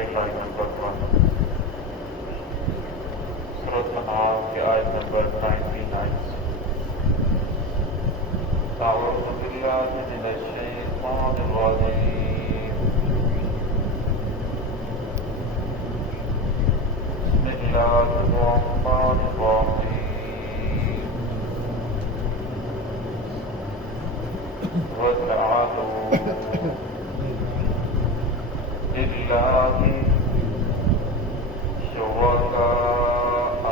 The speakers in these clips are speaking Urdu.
آیت نمبر 1، سورۃ انعام کی آیت نمبر 99 اعوذ باللہ من الشیطان الرجیم، بسم اللہ الرحمن الرحیم، وَاجْعَلُوا لِلَّهِ شُرَكَاءَ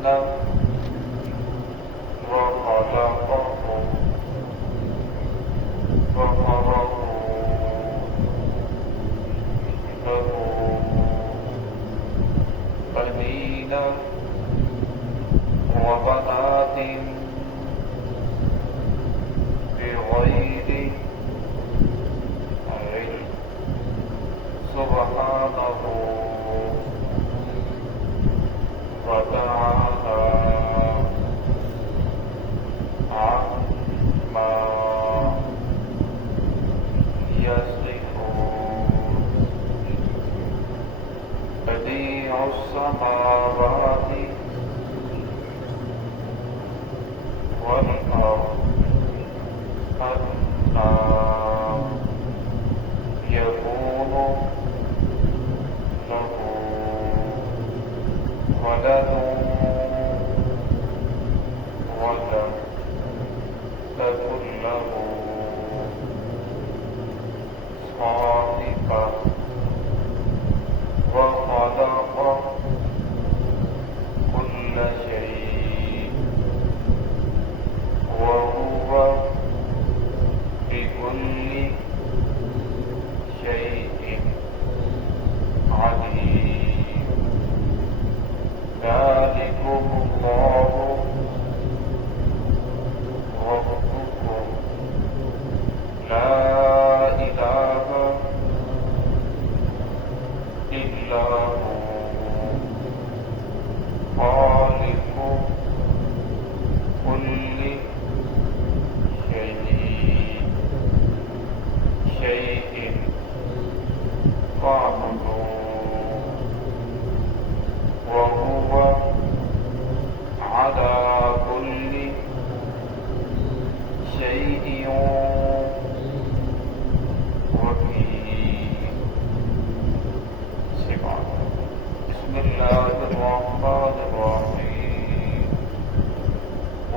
الْجِنَّ وَخَلَقَهُمْ فَخَرَقُوا لَهُ بَنِينَ وَبَنَاتٍ بِغَيْرِ علم سبحانه وتعالى عما يصفون، بديع السماوات والأرض، أنى يكون له ولد ولم تكن له صاحبة، وخلق كل شيء وهو بكل شيء عليم، ذلكم الله ربكم لا إله إلا هو، خالق كل شيء فاعبدوه، وهو على كل شيء وكيل. بسم الله الرحمن الرحيم،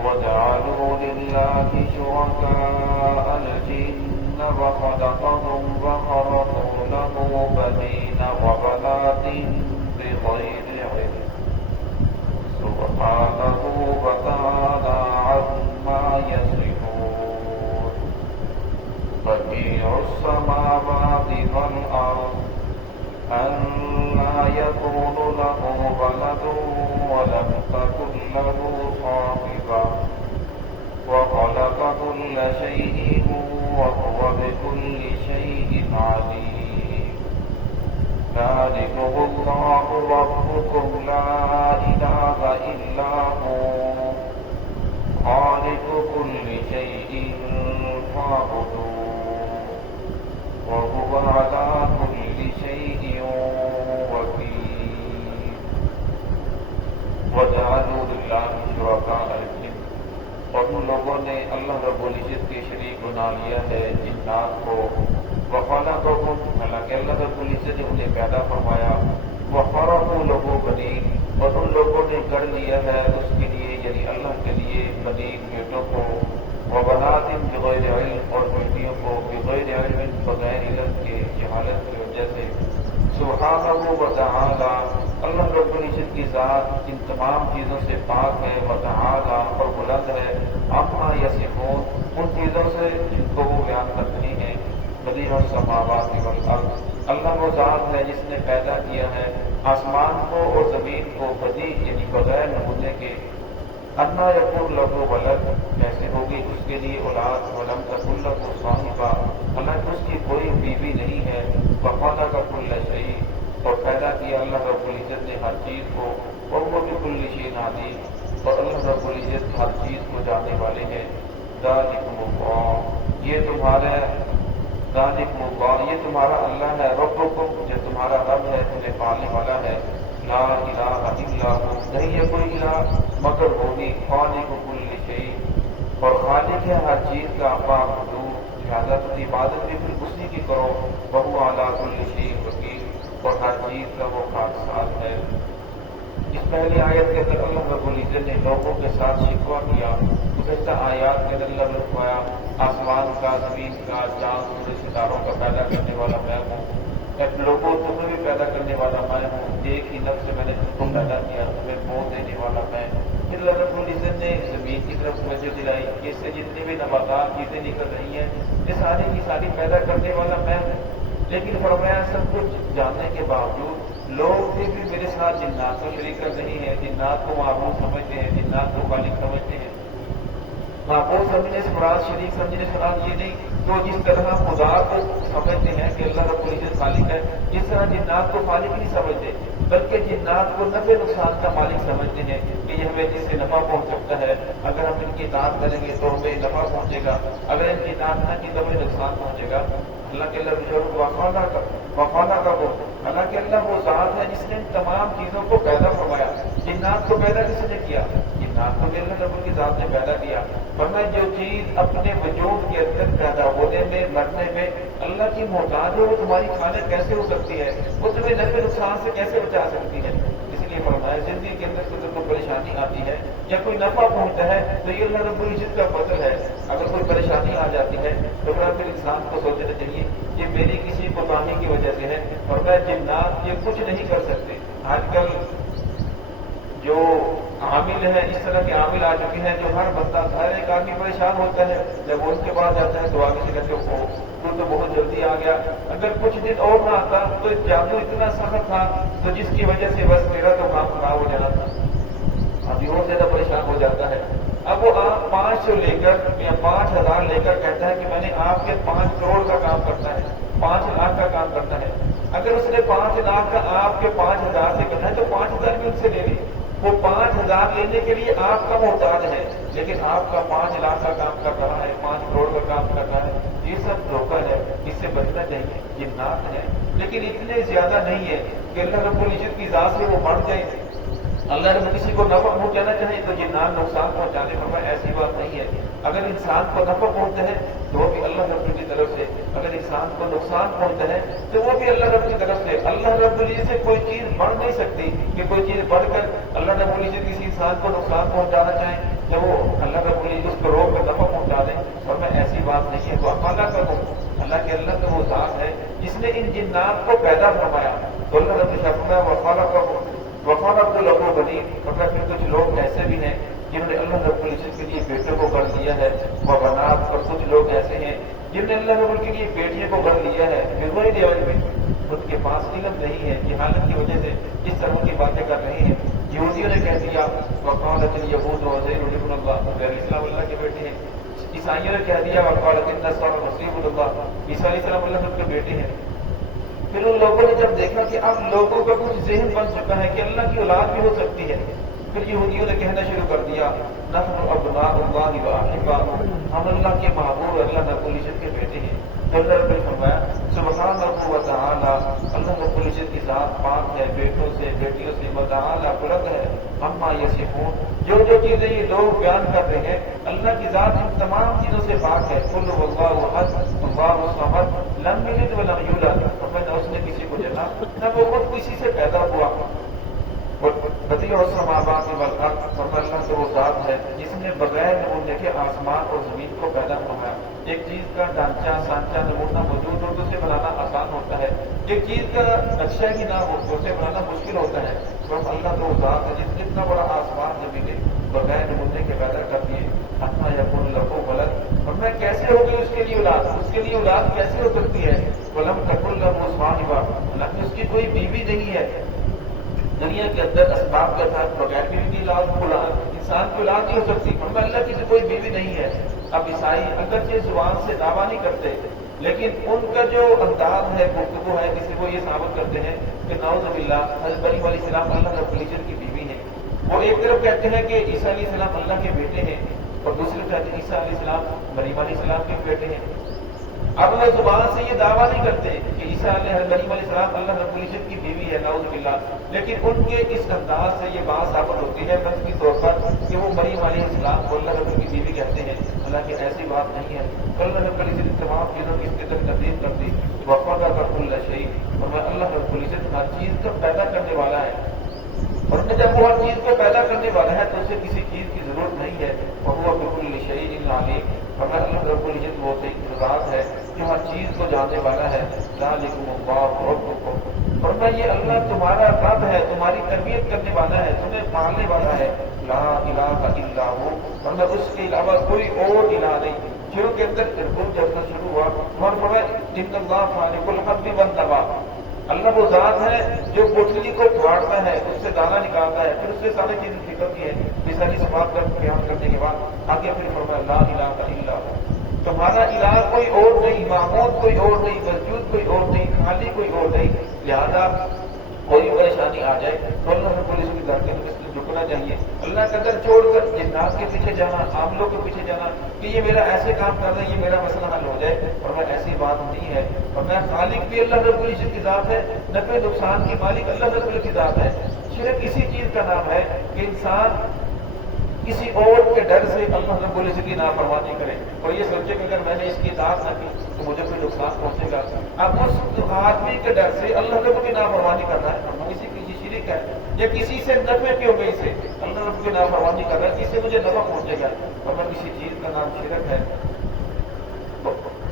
وجعلوا لله شركاء الجن وخلقهم وخرقوا له بنين وبنات بغير علم سبحانه وتعالى عما يصفون، بديع السماوات والأرض، أنى يكون له ولد ولم تكن له صاحبة، وخلق كل شيء وهو بكل شيء عليم، ذلكم الله ربكم لا إله إلا هو، خالق كل شيء فاعبدوه، وهو على كل شيء وكيل. وجعلوا لله شركاء الجن، اور ان لوگوں نے اللہ رب العزت کے شریک بنا لیا ہے جنات کو، وخلقهم، حالانکہ اللہ رب العزت نے انہیں پیدا فرمایا، وخرقوا له بنین، اور ان لوگوں نے گڑھ لیا ہے اس کے لیے یعنی اللہ کے لیے بنین بیٹوں کو، وبنات بغیر علم، اور بیٹیوں کو بغیر علم بغیر علم کے جہالت کی وجہ سے، سبحانہ وتعالی، اللہ رب العزت کی ذات ان تمام چیزوں سے پاک ہے، وتعالی، اور بلند ہے، عما یصفون، ان چیزوں سے جن کو وہ بیان کرتے ہیں، بدیع السماوات والارض، اللہ وہ ذات ہے جس نے پیدا کیا ہے آسمان کو اور زمین کو، بدیع یعنی بغیر نمونے کے، انا یکون لہ ولد، کیسے ہوگی اس کے لیے اولاد، ولم تکن لہ صاحبہ، حالانکہ اس کی کوئی بیوی نہیں ہے، وخلق کل شیء، اور پیدا کیا اللہ رب العزت نے ہر چیز کو، اور وہ بکل شیء علیم، اور اللہ رب العزت ہر چیز کو جاننے والے ہیں، ذالکم اللہ، یہ تمہارا ذالکم اللہ، یہ تمہارا اللہ ہے، ربکم جو تمہارا رب ہے، تمہیں پالنے والا ہے، لا الہ الا ہو، نہیں ہے کوئی الہ مگر ہوگی، خالق کل شیء، اور خالق ہے ہر چیز کا، فاعبدوہ، لہٰذا تم عبادت بھی پھر اسی کی کرو، وہو علی کل شیء وکیل، اور ہر چیز کا وہ کارساز ہے۔ اس پہلی آیت کے اندر اللہ رب العزت نے لوگوں کے ساتھ شکوہ کیا، گزشتہ آیات کے اندر اللہ نے فرمایا آسمان کا، زمین کا، چاند سورج ستاروں کا پیدا کرنے والا میں ہوں، لوگوں تمہیں بھی پیدا کرنے والا میں ہوں، ایک ہی نفس سے میں نے تم کو پیدا کیا، تمہیں موت دینے والا میں۔ پھر اللہ رب العزت نے زمین کی طرف توجہ دلائی کہ اس سے جتنی بھی نباتات چیزیں نکل رہی ہیں یہ ساری کی ساری پیدا کرنے والا میں ہوں، لیکن فرمایا سب کچھ جاننے کے باوجود لوگ بھی میرے ساتھ جنات کو شریک کر رہے ہیں، جنات کو معبود سمجھتے ہیں، جنات کو خالق سمجھتے ہیں۔ معبود سمجھنے سے مراد، شریک سمجھنے سے مراد یہ نہیں تو جس طرح خدا کو سمجھتے ہیں کہ اللہ رب العزت خالق ہے، اس طرح جنات کو خالق نہیں سمجھتے، بلکہ جنات کو نفع نقصان کا مالک سمجھتے ہیں کہ یہ ہمیں جس سے نفع پہنچ سکتا ہے، اگر ہم ان کی اطاعت کریں گے تو ہمیں نفع پہنچے گا، اگر ان کی اطاعت نہ کی تو ہمیں نقصان پہنچے گا۔ اللہ کے اللہ وفانہ کا وہ، حالانکہ اللہ وہ ذات ہے جس نے ان تمام چیزوں کو پیدا فرمایا۔ جنات کو پیدا کس نے کیا؟ جنات کو بھی اللہ رب کی ذات نے پیدا کیا، ورنہ جو چیز اپنے وجود کے اندر پیدا ہونے میں، مرنے میں اللہ کی محتاج ہے، وہ تمہاری خالق کیسے ہو سکتی ہے؟ وہ تمہیں نفع نقصان سے کیسے بچا سکتی ہے؟ اس لیے فرمایا زندگی کے اندر کوئی پریشانی آتی ہے یا کوئی نفع پہنچتا ہے تو یہ اللہ رب العزت کا فضل ہے، اگر کوئی پریشانی آ جاتی ہے تو پھر انسان کو سوچنا چاہیے یہ میری کسی کوتاہی کی وجہ سے ہے، اور میں جنات یہ کچھ نہیں کر سکتے۔ آج کل جو عامل ہیں، اس طرح کے عامل آ چکے ہیں جو ہر بندہ، ہر ایک آدمی پریشان ہوتا ہے، جب وہ اس کے بعد جاتا ہے تو آگے سے کہتے ہو تو بہت جلدی آ گیا، اگر کچھ دن اور نہ آتا تو جادو اتنا سخت تھا تو جس کی وجہ سے بس میرا تو کام خراب ہو جانا تھا، ابھی اور زیادہ پریشان ہو جاتا ہے۔ اب وہ آپ 500 لے کر یا 5000 لے کر کہتا ہے کہ میں نے آپ کے 5 کروڑ کا کام کرتا ہے، 5 لاکھ کا کام کرتا ہے، اگر اس نے 5 لاکھ کا آپ کے 5000 سے کرنا ہے تو 5000 بھی ان سے لے لی، وہ 5000 لینے کے لیے آپ کا محتاج ہے، لیکن آپ کا 5 لاکھ کا کام کر رہا ہے، 5 کروڑ کا کام کر رہا ہے، یہ سب دھوکہ ہے، اس سے بچنا چاہیے۔ جنات ہے لیکن اتنے زیادہ نہیں ہے کہ اللہ رب العزت کی ذات سے وہ بڑھ جائے، اللہ رب کسی کو نفع پہنچانا چاہے تو جنات نقصان پہنچانے پر ایسی بات نہیں ہے، اگر انسان کو نفع پہنچتا ہے تو وہ بھی اللہ رب کی طرف سے، اگر انسان کو نقصان پہنچتا ہے تو وہ بھی اللہ رب کی طرف سے۔ اللہ رب العزت سے کوئی چیز بڑھ نہیں سکتی کہ کوئی چیز بڑھ کر اللہ رب العزت کسی انسان کو نقصان پہنچانا چاہے جب وہ اللہ رب العزت اس کو روک کر نفع پہنچا دیں، اور میں ایسی بات نہیں ہے۔ تو اللہ کا ہوں، اللہ کے اللہ کا وہ ذات ہے جس نے ان جنات کو پیدا فرمایا، تو اللہ رب العزت وفالہ کا وفانہ کو لوگوں بنی، مگر پھر کچھ لوگ ایسے بھی ہیں جنہوں نے اللہ رب العزت کے لیے بیٹوں کو گڑھ لیا ہے، وہ بنات، اور کچھ لوگ ایسے ہیں جنہوں نے اللہ رب کے لیے بیٹیوں کو گڑھ لیا ہے، وہی ڈیوج میں ان کے پاس علم نہیں ہے، جہالت کی وجہ سے اس طرح کی باتیں کر رہے ہیں۔ یہودیوں نے کہہ دیا وقالت الیہود عزیر ابن اللہ، غیر اسلام اللہ کے بیٹے ہیں۔ عیسائیوں نے کہہ دیا وقالت النصارى المسیح ابن اللہ، عیسیٰ علیہ السلام اللہ کے بیٹے ہیں۔ پھر ان لوگوں نے جب دیکھا کہ اب لوگوں کا کچھ ذہن بن چکا ہے کہ اللہ کی اولاد بھی ہو سکتی ہے، پھر یہودیوں نے کہنا شروع کر دیا نحن ابناء اللہ واحباؤہ، ہم اللہ کے محبوب، اللہ رب العزت کے بیٹے ہیں۔ تو اللہ رب نے فرمایا سبحان رب و تعالی، اللہ رب العزت کی ذات پاک ہے بیٹوں سے، بیٹیوں سے، وتعالی بلند ہے عما یصفون، جو چیزیں یہ لوگ بیان کر رہے ہیں اللہ کی ذات ان تمام چیزوں سے پاک ہے۔ قل هو اللہ احد اللہ الصمد لم یلد ولم یولد، نہ اس نے کسی کو جنا نہ وہ خود کسی سے پیدا ہوا۔ بدیع السماوات والارض، اللہ تو وہ ذات ہے جس نے بغیر نمونے کے آسمان اور زمین کو پیدا فرمایا۔ ایک چیز کا ڈھانچہ، سانچہ، نمونہ موجود ہو تو اسے بنانا آسان ہوتا ہے، ایک چیز کا نقشہ ہی نہ ہو تو اسے بنانا مشکل ہوتا ہے۔ تو اللہ تو وہ ذات ہے جس نے اتنا بڑا آسمان زمینیں بغیر نمونے کے پیدا کر دیے۔ اپنا یقین لکھو غلط، اور میں کیسے ہوگی اس کے لیے اولاد، اس کے لیے اولاد کیسے ہو سکتی ہے؟ ولم تکن لہ صاحبہ، حالانکہ اس کی کوئی بیوی نہیں ہے۔ دنیا کے اندر اسباب کے ساتھ بغیر بیوی کی اولاد انسان کی اولاد نہیں ہو سکتی، اور اللہ کی کوئی بیوی نہیں ہے۔ اب عیسائی اگرچہ زبان سے دعویٰ نہیں کرتے لیکن ان کا جو انداز ہے، گفتگو ہے، کسی کو یہ ثابت کرتے ہیں کہ نعوذ باللہ حضرت مریم علیہ السلام اللہ رب العزت کی بیوی ہیں۔ وہ ایک طرف کہتے ہیں کہ عیسیٰ علیہ السلام اللہ کے بیٹے ہیں، اور دوسری طرف عیسیٰ علیہ السلام مریم علیہ السلام کے بیٹے ہیں۔ اب وہ زبان سے یہ دعویٰ نہیں کرتے کہ عیسیٰ علیہ السلام اللہ رب العزت کی بیوی ہے، نعوذ باللہ، لیکن ان کے اس انداز سے یہ بات ثابت ہوتی ہے بس کی طور پر کہ وہ مریم علیہ السلام کو اللہ رب کی بیوی کہتے ہیں، حالانکہ ایسی بات نہیں ہے۔ اللہ رب العزت تمام چیزوں کی استدت تقدیم کر دی، وفقہ کا کل شیء، اور میں اللہ رب العزت ہر چیز کو پیدا کرنے والا ہے، اور میں جب وہ ہر چیز کو پیدا کرنے والا ہے تو اسے کسی چیز کی ضرورت نہیں ہے، اور وہ بكل شيء عليم، اور میں اللہ رب العزت وہ ذات ہے جو ہر چیز کو جاننے والا ہے۔ ذالکم اللہ ربکم، اور میں یہ اللہ تمہارا رب ہے، تمہاری تربیت کرنے والا ہے، تمہیں پالنے والا ہے۔ لا الہ الا ہو، اور میں اس کے علاوہ کوئی اور الہ نہیں۔ شروع کے اندر جب شروع ہوا اور فرمایا ان اللہ خالق الحب والنوى، اللہ وہ ذات ہے جو گٹھلی کو پھاڑتا ہے، اس سے دانا نکالتا ہے، پھر اس سے ساری چیزیں نکلتی ہے۔ یہ ساری صفات کا بیان کرنے کے بعد آگے پھر فرمایا لا الہ الا ہو، تمہارا الہ کوئی اور نہیں، معبود کوئی اور نہیں، مسجود کوئی اور نہیں، خالی کوئی اور نہیں، لہذا کوئی پریشانی آ جائے تو اللہ رب العزت کی ذات کے جھکنا چاہیے، اللہ کا در چھوڑ کر جنات کے پیچھے جانا، عاملوں کے پیچھے جانا کہ یہ میرا ایسے کام کر رہا ہے، یہ میرا مسئلہ حل ہو جائے، اور میں ایسی بات نہیں ہے۔ اور میں خالق بھی اللہ رب العزت کی ذات ہے، نفع نقصان کی مالک اللہ رب العزت کی ذات ہے۔ شرک اسی چیز کا نام ہے کہ انسان کسی اور کے ڈر سے اللہ رب العزت کی نافرمانی کرے اور یہ سوچے کہ اگر میں نے اس کی اطاعت نہ کی تو مجھے کوئی نقصان پہنچے گا۔ اب اس آدمی کے ڈر سے اللہ رب کی نافرمانی کرنا ہے، ہم کسی شرک ہے یا کسی سے نفع کی امید سے اللہ رب کی نافرمانی کر رہا ہے، جس سے مجھے نفع پہنچے گا، اور میں کسی چیز کا نام شرک ہے۔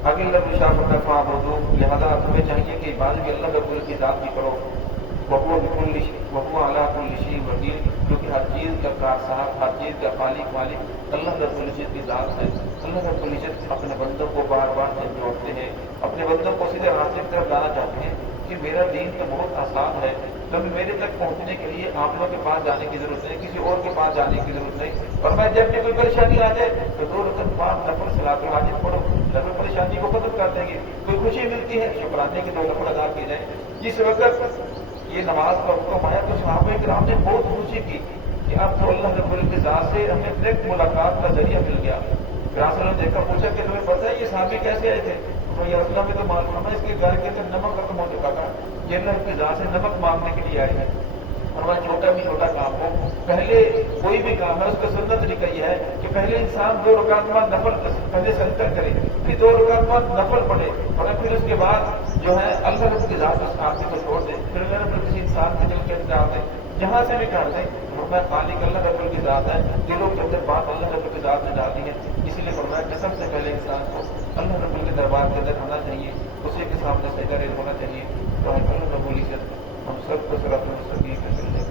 آگے اللہ شاہ فرماتا ہے لہٰذا تمہیں چاہیے کہ عبادت بھی اللہ رب کی ذات کی کرو، وہو علی کل شیء وکیل، جو کہ ہر چیز کا کار صاحب، ہر چیز کا خالق مالک اللہ رب العزت کی ذات ہے۔ اللہ رب العزت اپنے بندوں کو بار بار جوڑتے ہیں، اپنے بندوں کو سیدھے راستے کی طرف لانا چاہتے ہیں کہ میرا دین تو بہت آسان ہے، کبھی میرے تک پہنچنے کے لیے آپ لوگوں کے پاس جانے کی ضرورت نہیں، کسی اور کے پاس جانے کی ضرورت نہیں، اور میں جب بھی کوئی پریشانی آ جائے تو 2 رکعت بعد نفل صلاۃ الحاجت پڑھو، نفل پریشانی کو ختم کر دیں گے۔ کوئی خوشی ملتی ہے شکرانے کے 2 نفل ادا کیے جائیں۔ جس وقت یہ نماز کا حکم آیا تو صحابہ کرام نے بہت خوشی کی کہ اب تو اللہ رب العزت کی ذات سے ہمیں ڈائریکٹ ملاقات کا ذریعہ مل گیا۔ رسول نے دیکھا، پوچھا کہ تمہیں پتہ ہے یہ صحابی کیسے آئے تھے؟ تو یہ رسول میں تو معلوم ہے اس کے گھر کے اندر نمک ختم ہو چکا تھا، یہ اللہ کی ذات سے نمک مانگنے کے لیے آئے ہیں۔ اور وہ چھوٹا بھی چھوٹا کام ہو، پہلے کوئی بھی کام ہے اس کا سنت طریقہ یہ ہے کہ پہلے انسان 2 رکعت بعد نفل پہلے سجدہ کرے، پھر 2 رکعت بعد نفل پڑھے، اور پھر اس کے بعد جو ہے اللہ رب کی ذات اس آدمی کو چھوڑ دے، پھر اللہ رب کسی انسان کے دل کے اندر ڈال دے، جہاں سے بھی کر دیں۔ فرمایا خالق اللہ رب کی ذات ہے، دلوں کے اندر بات اللہ رب کی ذات نے ڈالی ہے، اسی لیے فرمایا کہ سب سے پہلے انسان کو اللہ رب کے دربار کے اندر ہونا چاہیے، اسی کے سامنے سجدہ ریز ہونا چاہیے۔ تو اللہ رب العزت ہم سب کو صراط المستقیم پہ چلنے